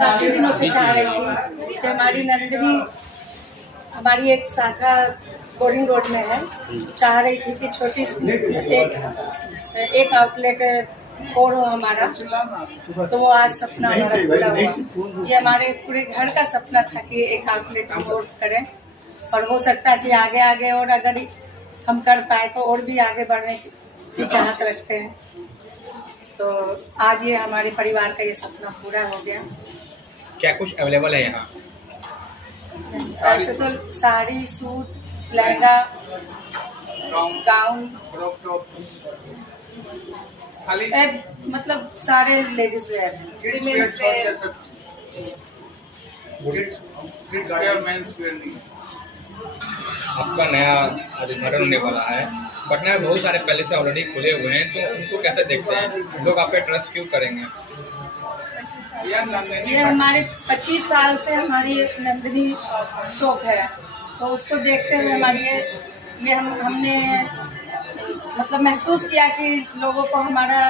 काफी दिनों से चाह रही थी कि हमारी नंदिनी, हमारी एक शाखा बोरिंग रोड में है, चाह रही थी कि छोटी एक आउटलेट और हो हमारा, तो वो आज सपना हमारा पूरा हुआ। ये हमारे पूरे घर का सपना था कि एक आउटलेट हम और करें, और हो सकता है कि आगे आगे और अगर हम कर पाए तो और भी आगे बढ़ने की चाहत रखते हैं। तो आज ये हमारे परिवार का ये सपना पूरा हो गया। क्या कुछ अवेलेबल है यहाँ? ऐसे तो साड़ी, सूट, लहंगा, गाउन, मतलब सारे लेडीज वेयर, विमेन्स वेयर। आपका नया उद्घाटन होने वाला है, पटना में बहुत सारे पहले से ऑलरेडी खुले हुए हैं, तो उनको कैसे देखते हैं लोग? आप पे ट्रस्ट क्यों करेंगे? ये हमारे 25 साल से हमारी नंदिनी शॉप है, तो उसको देखते हुए हमारी ये हमने मतलब महसूस किया कि लोगों को हमारा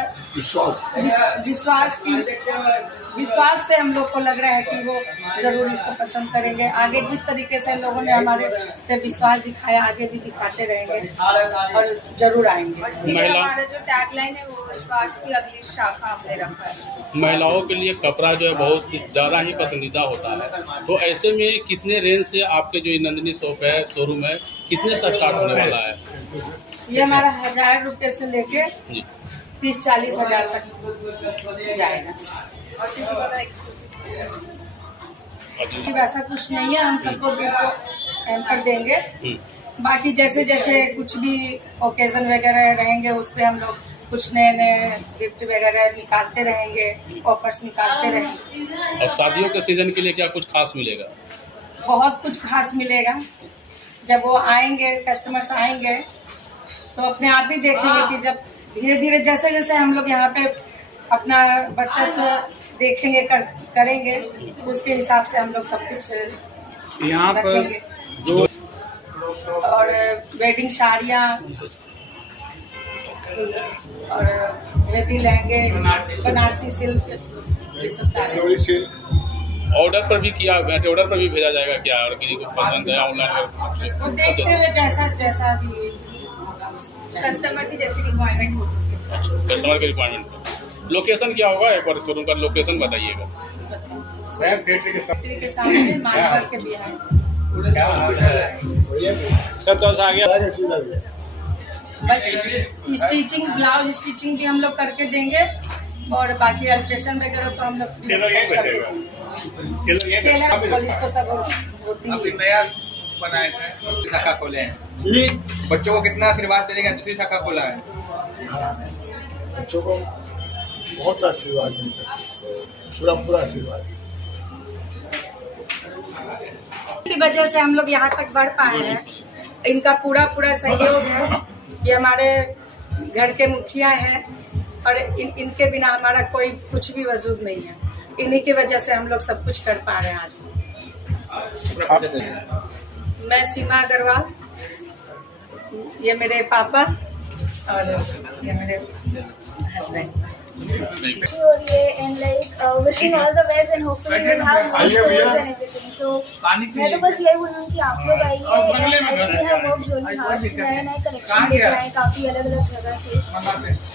विश्वास से हम लोग को लग रहा है कि वो जरूर इसको पसंद करेंगे। आगे जिस तरीके से लोगों ने हमारे पे विश्वास दिखाया, आगे भी दिखाते रहेंगे और जरूर आएंगे। हमारा जो टैगलाइन है वो विश्वास की अगली शाखा हमने रखा है। महिलाओं के लिए कपड़ा जो है बहुत ज़्यादा ही पसंदीदा होता है, तो ऐसे में कितने रेंज से आपके जो नंदिनी शॉप है, शोरूम है, कितने से स्टार्ट होने वाला है? ये हमारा 1000 रुपये से लेके 30-40 हजार तक जाएगा। वैसा कुछ नहीं है, हम सबको गिफ्ट कर देंगे। बाकी जैसे जैसे कुछ भी ओकेजन वगैरह रहेंगे उस पर हम लोग कुछ नए नए गिफ्ट वगैरह निकालते रहेंगे, ऑफर्स निकालते रहेंगे। और शादियों के सीजन के लिए क्या कुछ खास मिलेगा? बहुत कुछ खास मिलेगा। जब वो आएंगे, कस्टमर्स आएंगे, तो अपने आप ही देखेंगे कि जब धीरे धीरे जैसे जैसे हम लोग यहाँ पे अपना वर्चस्व देखेंगे, करेंगे, उसके हिसाब से हम लोग सब कुछ यहाँ रखेंगे। जो और वेडिंग साड़ियाँ और हेवी लहंगे, बनारसी सिल्क, ये सब सारे ऑर्डर पर भी किया, ऑर्डर पर भी भेजा जाएगा क्या? और किसी को पसंद है ऑनलाइन वो देखते हुए जैसा भी कस्टमर की जैसी रिक्वायरमेंट हो। कस्टमर के रिक्वायरमेंट। लोकेशन क्या होगा, एक बार शोरूम का लोकेशन बताइएगा। के सामने मानवर के बिहार सर तो आगे स्टिचिंग, ब्लाउज स्टिचिंग भी हम लोग करके देंगे, और बाकी अल्ट्रेशन वगैरह तो हम लोग पुलिस तो सब होती है। नया बनाए थे, शाखा खोले हैं, बच्चों को कितना आशीर्वाद देगा? दूसरी शाखा खोला है, बच्चों को बहुत आशीर्वाद मिलता है, पूरा आशीर्वाद की वजह से हम लोग यहाँ तक बढ़ पाए हैं। इनका पूरा सहयोग है। ये हमारे घर के मुखिया हैं, और इनके बिना हमारा कोई कुछ भी वजूद नहीं है। इन्हीं की वजह से हम लोग सब कुछ कर पा रहे हैं आज। मैं सीमा अग्रवाल, ये मेरे पापा और ये मेरे हस्बैंड। और ये and like wishing all the best and hopefully we'll have more stores and everything. So मैं तो बस यही बोलूँगी कि आप लोग आइए, and I think they have worked really hard, नए कलेक्शन लेके आए काफी अलग जगह से।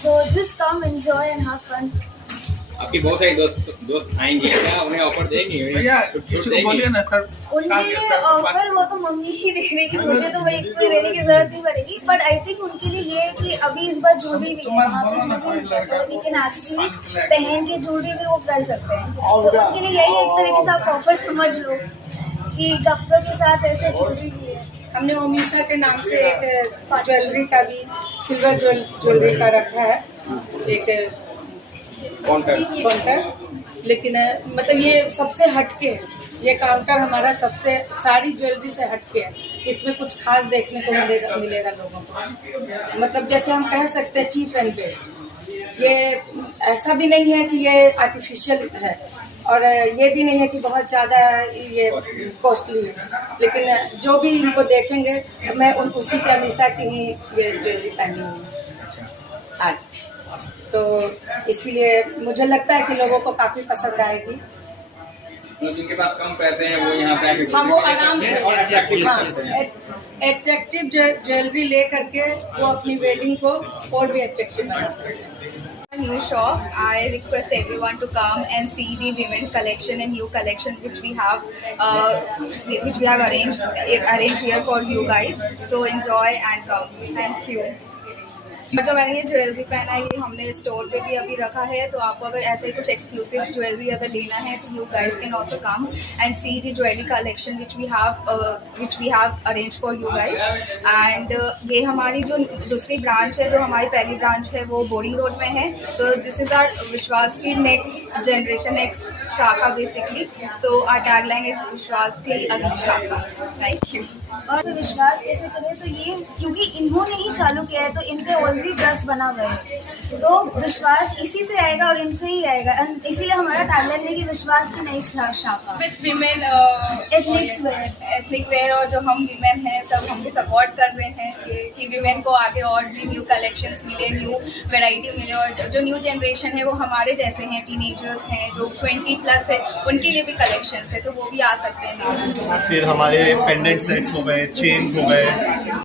So just come, enjoy and have fun. आपकी बहुत सारी दोस्त आएंगे, क्या उन्हें ऑफर देंगे? उनके लिए ऑफर वो तो मम्मी ही दे देगी, मुझे तो वही कोई देने की जरूरत नहीं पड़ेगी। बट आई थिंक उनके लिए ये है कि अभी इस बार ज्वेलरी भी है वहाँ पे, ज्वेलरी के एक्चुअली पहन के ज्वेलरी भी वो कर सकते हैं। तो उनके लिए यही एक तरीके से आप ऑफर समझ लो कि कपड़ों के साथ ऐसे ज्वेलरी भी है। हमने ओमिशा के नाम से एक ज्वेलरी का भी, सिल्वर ज्वेलरी का रखा है, एक काउंटर, लेकिन मतलब ये सबसे हटके है। ये काउंटर हमारा सबसे सारी ज्वेलरी से हटके है। इसमें कुछ खास देखने को मिलेगा लोगों को। मतलब जैसे हम कह सकते हैं चीप एंड बेस्ट। ये ऐसा भी नहीं है कि ये आर्टिफिशियल है, और ये भी नहीं है कि बहुत ज़्यादा ये कॉस्टली है। लेकिन जो भी इनको देखेंगे, मैं उसी के हमेशा की ही ये ज्वेलरी पहनी हूँ आज। तो इसीलिए मुझे लगता है कि लोगों को काफ़ी पसंद आएगी। तो जिनके पास कम पैसे हैं वो यहाँ पे आके हम वो आराम से और attractive लगते हैं। एट्रैक्टिव ज्वेलरी ले करके वो अपनी वेडिंग को और भी एट्रैक्टिव बना सकते हैं। New shop. I request everyone to come and see the women collection and new collection which we have arranged here for you guys. So enjoy and come. Thank you. और जो मैंने ये ज्वेलरी पहना है ये हमने स्टोर पे भी अभी रखा है, तो आपको अगर ऐसे ही कुछ एक्सक्लूसिव ज्वेलरी अगर लेना है तो you guys can also come and see the jewellery collection which we have arrange for you guys. And ये हमारी जो दूसरी ब्रांच है, जो हमारी पहली ब्रांच है वो बोरिंग रोड में है, तो दिस इज़ आर विश्वास की नेक्स्ट जनरेशन, नेक्स्ट शाखा basically. So our tagline is विश्वास की अगली शाखा। Thank you. और विश्वास कैसे करें, तो ये क्योंकि इन्होंने ही चालू किया है तो इन पे ऑलरेडी ट्रस्ट बना हुआ है, तो विश्वास इसी से आएगा और इनसे ही आएगा। इसीलिए हमारा टैगलाइन है कि विश्वास की नई शाखा विथ विमेन एथनिक वेयर, और जो हम विमेन हैं सब हम भी सपोर्ट कर रहे हैं कि विमेन को आगे और भी न्यू कलेक्शंस मिले, न्यू वैरायटी मिले, और जो न्यू जनरेशन है वो हमारे जैसे हैं, टीनेजर्स हैं जो 20+ है, उनके लिए भी कलेक्शंस है तो वो भी आ सकते हैं। फिर हमारे पेंडेंट सेट्स हो गए, चेन्स हो गए,